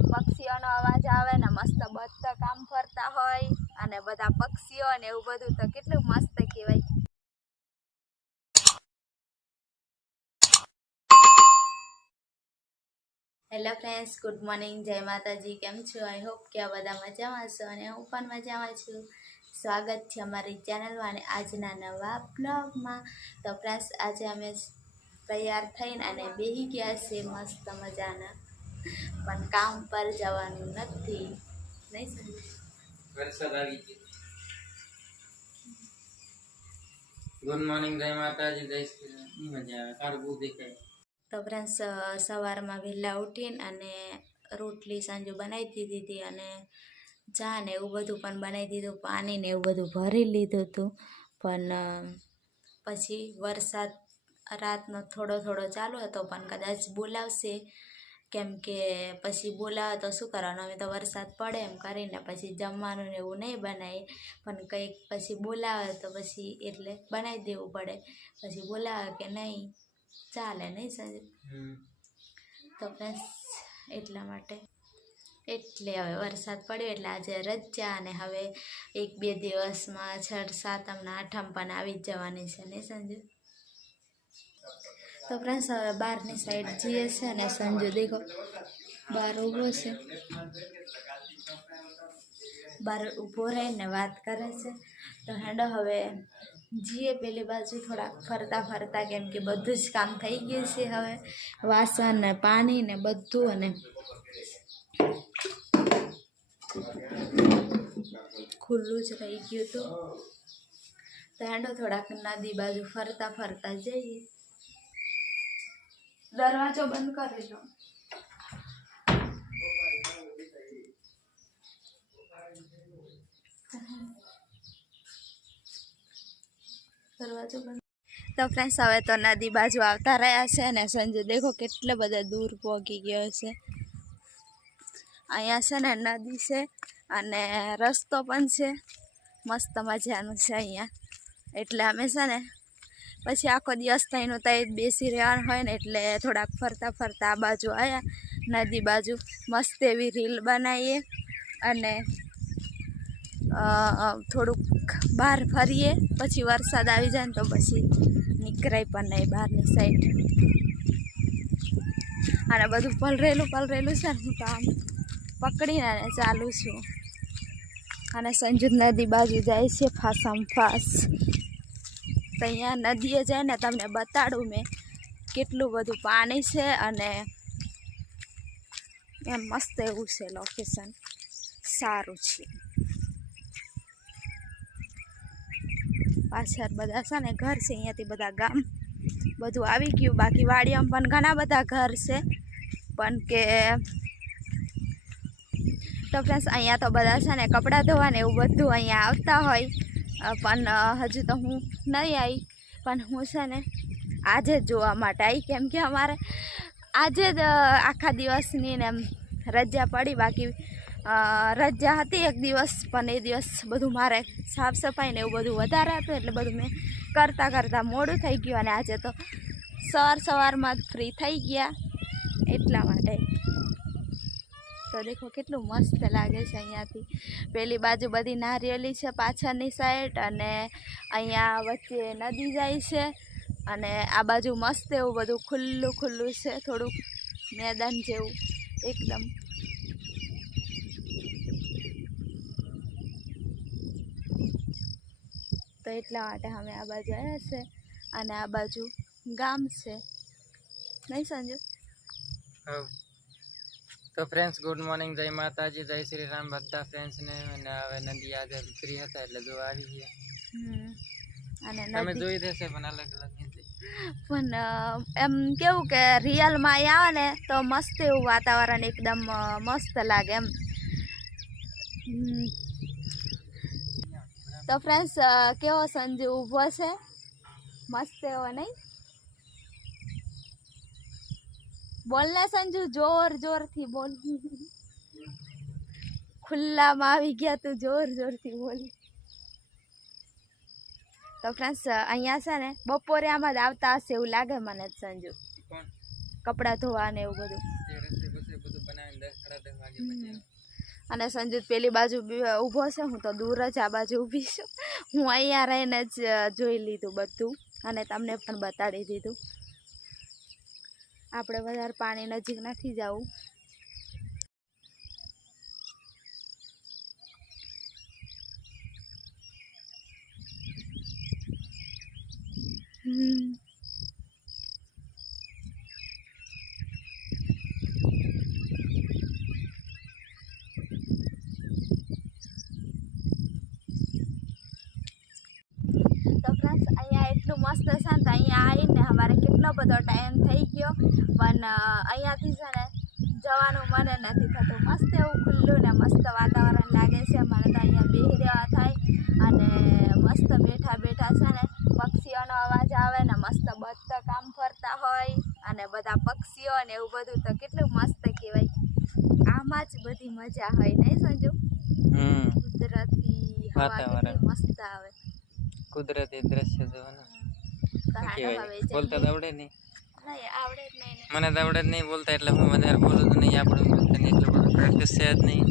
પક્ષીઓનો અવાજ આવે ને મસ્ત બધા કામ ફરતા હોય અને બધા પક્ષીઓ ને એવું બધું તો કેટલું મસ્ત કહેવાય. હેલો ફ્રેન્ડ્સ, ગુડ મોર્નિંગ, જય માતાજી. કેમ છો? આઈ હોપ કે આ બધા મજામાં છો અને હું પણ મજામાં છું. સ્વાગત છે અમારી ચેનલમાં અને આજના નવા બ્લોગમાં. તો ફ્રેન્ડ્સ, આજે અમે તૈયાર થઈને અને બેસી ગયા છે મસ્ત મજાના, પણ કામ પર જવાનું નથી. નહીં સમજ વરસાદ આવી ગયો. ગુડ મોર્નિંગ, જય માતાજી, જય શ્રી મજા આવે તારું બહુ દેખાય. તો ફ્રેન્ડ્સ, સવારમાં વહેલા ઉઠીને અને રોટલી સાંજે બનાવી દીધી અને ચા ને એવું બધું પણ બનાવી દીધું, પાણી ને એવું બધું ભરી લીધું હતું. પણ પછી વરસાદ રાતનો થોડો થોડો ચાલુ હતો, પણ કદાચ બોલાવશે, કેમ કે પછી બોલાવે તો શું કરવાનું, અમે તો વરસાદ પડે એમ કરીને પછી જમવાનું ને એવું નહીં બનાવીએ, પણ કંઈક પછી બોલાવે તો પછી એટલે બનાવી દેવું પડે. પછી બોલાવે કે નહીં ચાલે, નહીં સંજય? તો બસ એટલા માટે એટલે હવે વરસાદ પડ્યો એટલે આજે રજા, અને હવે 1-2 દિવસમાં છઠ સાતમના આઠમ પણ આવી જ જવાની છે, નહીં સંજુ? તો ફ્રેન્ડ્સ, હવે બહારની સાઈડ જઈએ છે અને સંજુ દેખો બહાર ઊભો છે, બહાર ઊભો રહીને વાત કરે છે. તો હેડો હવે જઈએ પેલી બાજુ થોડાક ફરતા ફરતા, કેમ કે બધું જ કામ થઈ ગયું છે હવે, વાસણ ને પાણી ને બધું, અને ખુલ્લું જ રહી ગયું હતું. તો હેડો થોડાક નદી બાજુ ફરતા ફરતા જઈએ. દરવાજો બંધ કરેલો. દરવાજો બંધ. તો ફ્રેન્ડ્સ, હવે તો નદી બાજુ આવતા રહ્યા છે ને સંજુ દેખો કેટલે બધા દૂર પહોંચી ગયો છે. અહીંયા છે ને નદી છે અને રસ્તો પણ છે, મસ્ત મજાનું છે અહીંયા. એટલે અમે છે ને પછી આખો દિવસ થઈને ત્યાં બેસી રહેવાનું હોય ને, એટલે થોડાક ફરતા ફરતા આ બાજુ આવ્યા નદી બાજુ, મસ્ત એવી રીલ બનાવીએ અને થોડુંક બહાર ફરીએ. પછી વરસાદ આવી જાય ને તો પછી નીકળાય પણ નહીં બહારની સાઈડ, અને બધું પલરેલું છે ને, હું તો આમ પકડીને ચાલુ છું. અને સંજુ નદી બાજુ જાય છે ફાસમ ફાસ. તો અહીંયા નદીએ જાય ને તમને બતાડું મેં કેટલું બધું પાણી છે, અને એમ મસ્ત એવું છે, લોકેશન સારું છે. પાછળ બધા છે ને ઘર છે, અહીંયાથી બધા ગામ બધું આવી ગયું. બાકી વાડીઓમાં પણ ઘણા બધા ઘર છે, પણ કે તો ફ્રેન્ડ્સ અહીંયા તો બધા છે ને કપડાં ધોવા ને એવું બધું અહીંયા આવતા હોય, પણ હજુ તો હું નહીં આવી. પણ હું છે ને આજે જ જોવા માટે આવી, કેમ કે અમારે આજે જ આખા દિવસની ને રજા પડી. બાકી રજા હતી એક દિવસ, પણ એ દિવસ બધું મારે સાફ સફાઈ ને એવું બધું વધારે હતું, એટલે બધું મેં કરતાં મોડું થઈ ગયું. અને આજે તો સવારમાં જ ફ્રી થઈ ગયા એટલા માટે. તો દેખો કેટલું મસ્ત લાગે છે અહીંયાથી. પેલી બાજુ બધી નારિયેળી છે પાછળની સાઈડ, અને અહીંયા વચ્ચે નદી જાય છે, અને આ બાજુ મસ્ત એવું બધું ખુલ્લું છે, થોડુંક મેદાન જેવું એકદમ. તો એટલા માટે અમે આ બાજુ આવ્યા છે, અને આ બાજુ ગામ છે, નહીં સંજુ? તો ફ્રેન્ડ્સ, ગુડ મોર્નિંગ, જય માતાજી, જય શ્રી રામ બધા ફ્રેન્ડ્સને. અને હવે નદી આજે ફ્રી હતા એટલે જો આવી ગયા. અને તમે જોઈ દેશે પણ અલગ નથી, પણ એમ કેવું કે રિયલમાં અહીંયા આવે ને તો મસ્ત એવું વાતાવરણ એકદમ મસ્ત લાગે એમ. તો ફ્રેન્ડ્સ, કેવો સંજુ ઊભો છે મસ્ત એવો, નહીં? બોલને સંજુ, જોરથી બોલ. ખુલ્લામાં આવી ગયા તું, જોરથી બોલ. તો ફ્રેન્ડ્સ, અહીંયા છે ને બપોરે આમાં જ આવતા હશે એવું લાગે મને જ સંજુ, કપડાં ધોવા ને એવું બધું. 10 વાગે પછી અને સંજુ પેલી બાજુ ઊભો છે, હું તો દૂર જ આ બાજુ ઊભી છું. હું અહીંયા રહીને જ જોઈ લીધું બધું અને તમને પણ બતાડી દીધું. આપણે વધારે પાણી નજીક નથી જવું. તો ફ્રેન્ડ્સ અહીંયા એટલું મસ્ત છે ને, તો અહીંયા આવીને અમારે કેટલો બધો ટાઈમ થઈ ગયો, પણ અહીંયાથી છે ને જવાનું મને નથી થતું. મસ્ત એવું ખુલ્લું ને મસ્ત વાતાવરણ લાગે છે. મને તો અહીંયા બેસી રહેવા થાય અને મસ્ત બેઠા બેઠા છે ને પક્ષીઓનો અવાજ આવે ને મસ્ત બતક કામ ફરતા હોય અને બધા પક્ષીઓ ને એવું બધું, તો કેટલું મસ્ત કહેવાય. આમાં જ બધી મજા હોય નહીં સંજુ? કુદરતી હવા કેટલી મસ્ત આવે, કુદરતી દ્રશ્ય જોવાનું. બોલતા તો આવડે નહીં. આવડે જ નહીં. મને તો આવડે જ નહીં બોલતા, એટલે હું વધારે બોલું તો નહીં. આપણે બોલતા નહીં એટલે બધું પ્રેક્ટિસ છે જ નહીં.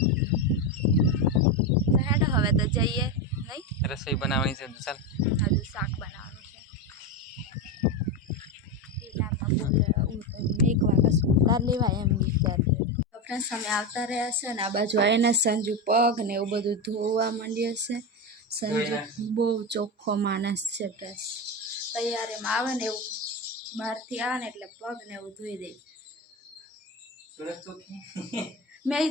હેડો હવે તો જઈએ નહીં? રસોઈ બનાવવાની છે. ચાલ હજુ શાક બનાવવાનું છે. એક વાગે સુધાર લેવાય એમ વિચારતી. તો ફ્રેન્ડ્સ અમે આવતા રહ્યા છે ને આ બાજુ આવીને સંજુ પગ ને એવું બધું ધોવા માંડ્યો છે. સંજુ બહુ ચોખ્ખો માણસ છે. ફ્રેન્ડ્સ તૈયારીમાં આવે ને એવું બહારથી આવે ને એટલે પગ ને એવું ધોઈ દે. મેં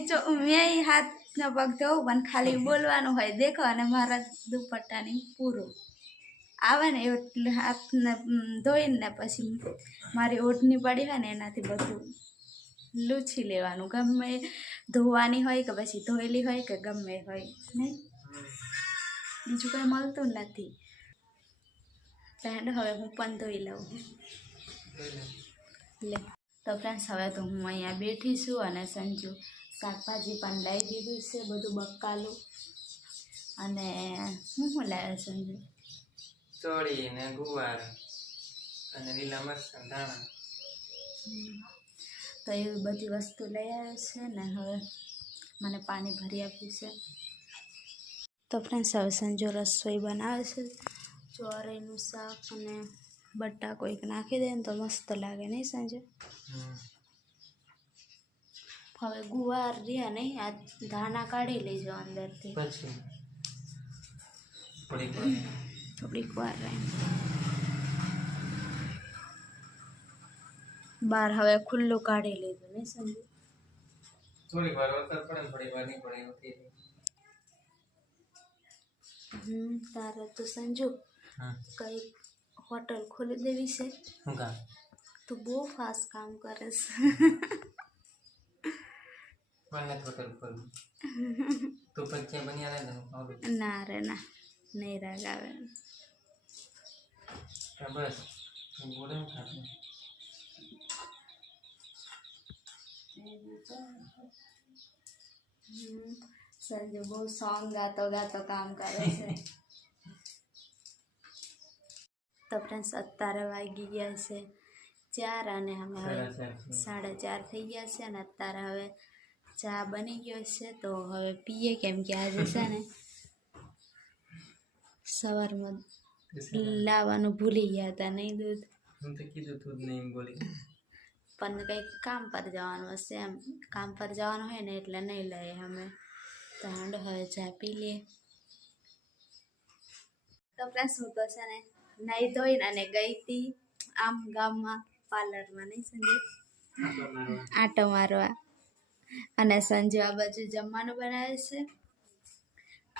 હાથના પગ ધોવું પણ ખાલી બોલવાનું હોય દેખો, અને મારા દુપટ્ટાની પૂરું આવે ને એટલે હાથને ધોઈને ને પછી મારી ઓઢણી પડી હોય ને એનાથી બધું લૂછી લેવાનું. ગમે ધોવાની હોય કે પછી ધોયેલી હોય કે ગમે હોય નહીં, બીજું કંઈ મળતું નથી. હવે હું પણ ધોઈ લઉં. લે તો ફ્રેન્ડ્સ હવે તો હું અહીંયા બેઠી છું અને સંજુ શાકભાજી પણ લઈ દીધું છે, બધું બકાલું. અને હું લાવ્યો સંજુ? ચોળી ને ગુવાર અને લીલા મરચાં ધાણા. તો એવી બધી વસ્તુ લઈ આવ્યો છે ને હવે મને પાણી ભરી આપ્યું છે. તો ફ્રેન્ડ્સ હવે સંજુ રસોઈ બનાવે છે. ચોરીનું શાક અને બટાકો એક નાખી દે ને તો મસ્ત લાગે નહીં સંજુ? હવે ગુવાર રહ્યા નહીં, આ ધાણા કાઢી લેજો અંદરથી, પછી થોડીક વાર રહે. બહાર હવે ખુલ્લું કાઢી લીધું નહીં સંજુ? થોડીક વાર વરસાદ પડે ને થોડીક વાર નહીં પડે એવું થઈ જાય. તારે તો સંજુ કઈ હોટલ ખોલી દેવી છે. તું બહુ ફાસ્ટ કામ કરે છે. હોટલ ખોલ તો પછી બન્યા રહે. ના રે ના, નહીં રાગ આવે. બસ બોલે સંજુ બહુ સોંગ ગાતો ગાતો કામ કરે છે. તો ફ્રેન્ડ્સ અત્યારે વાગી ગયા છે 4 અને અમે હવે 4:30 થઈ ગયા છે અને અત્યારે હવે ચા બની ગયો છે તો હવે પીએ, કેમ કે આજે છે ને સવારમાં લાવવાનું ભૂલી ગયા હતા નહીં દૂધ. હું તો કીધું તું નહીં બોલી, પણ કંઈક કામ પર જવાનું હશે, એમ કામ પર જવાનું હોય ને એટલે નહીં લઈએ અમે. તો હાંડો હવે ચા પી લઈએ. તો ફ્રેન્ડ્સ હું તો છે ને નાહી ધોઈને અને ગઈ હતી આમ ગામમાં પાર્લરમાં નહીં સંજુ, આંટો મારવા. અને સંજુ આ બાજુ જમવાનું બનાવે છે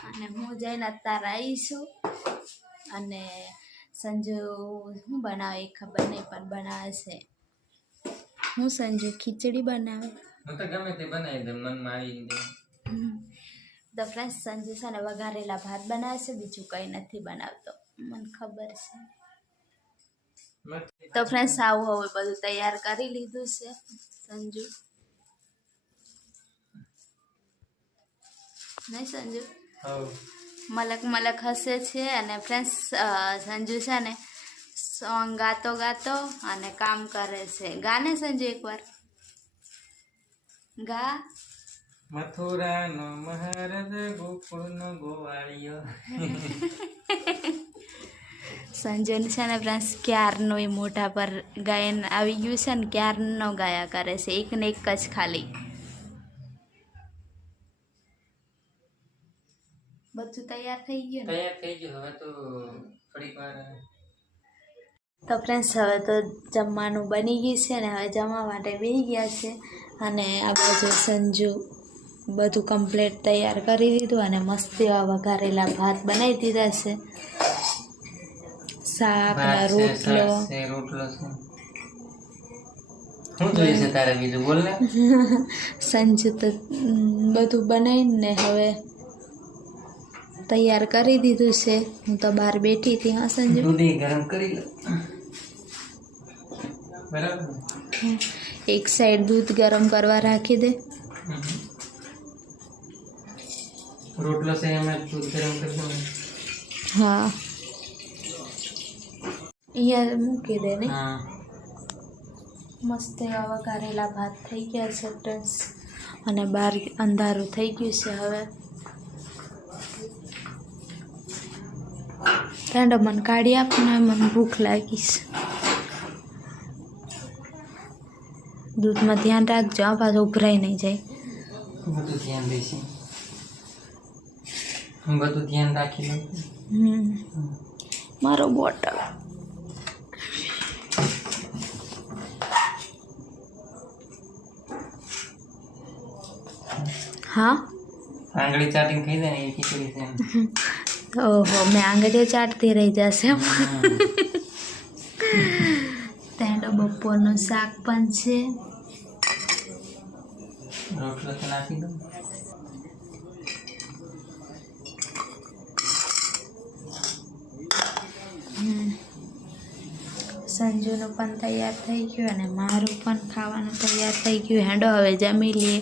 અને હું જઈને અત્યારે આવીશું. અને સંજુ શું બનાવે એ ખબર નહીં પણ બનાવે છે. હું સંજુ ખીચડી બનાવે. હું તો ગમે તે બનાવી દઉં મનમાં આવી દે. તો ફ્રેન્ડ્સ સંજુ છે ને વઘારેલા ભાત બનાવે છે, બીજું કંઈ નથી બનાવતો, મને ખબર છે. તો ફ્રેન્ડ્સ આવું હવે બધું તૈયાર કરી લીધું છે સંજુ, નહીં સંજુ? મલક મલક હસે છે. અને ફ્રેન્ડ્સ સંજુ છે ને સોંગ ગાતો ગાતો અને કામ કરે છે. ગાને સંજુ એકવાર ગા. મથુરાનો મહારાજ ગોકુળનો ગોવાળિયો. સંજન છે ને ફ્રેન્ડ્સ ક્યારનો એ મોઢા પર ગાયન આવી ગયું છે ને ક્યારનો ગાયા કરે છે એક ને એક જ ખાલી. બધું તૈયાર થઈ ગયું ને? તૈયાર થઈ ગયું. હવે તો થોડીક વાર. તો ફ્રેન્ડ્સ હવે તો જમવાનું બની ગયું છે ને હવે જમવા માટે બેસી ગયા છે. અને આ બાજુ સંજુ બધું કમ્પ્લીટ તૈયાર કરી દીધું અને મસ્ત એવા વઘારેલા ભાત બનાવી દીધા છે. શાક ને રોટલો. રોટલો છે. શું જોઈએ છે તારે બીજું બોલ ને. સંજુ તો બધું બનાવીને હવે તૈયાર કરી દીધું છે. હું તો બહાર બેઠી હતી. હા સંજુ, દૂધ ગરમ કરી લો. બરાબર. એક સાઈડ દૂધ ગરમ કરવા રાખી દે. રોટલો છે એમાં દૂધ ગરમ કરી દો. હા, અહીંયા મૂકી દે ને. હા. મસ્ત એવા વઘારેલા ભાત થઈ ગયા છે ફ્રેન્ડ્સ. અને બહાર અંધારું થઈ ગયું છે હવે. ઠંડો મને કાઢી આપ ને, મને ભૂખ લાગી છે. દૂધમાં ધ્યાન રાખજો, આ પાછું ઉભરાઈ નહીં જાય. બધું ધ્યાન દઈશું. હું બધું ધ્યાન રાખી લઉં. મારો બોટલ. હા, આંગળી ચાટીને ખાઈ જાય ને એ ખીચડી છે. ઓહો, મેં આંગળીઓ ચાટતી રહી જશે. ત્યાં તો બપોરનું શાક પણ છે. રોટલો તો નાખી દઉં. સંજુનું પણ તૈયાર થઈ ગયું અને મારું પણ ખાવાનું તૈયાર થઈ ગયું. હેડો હવે જમી લઈએ.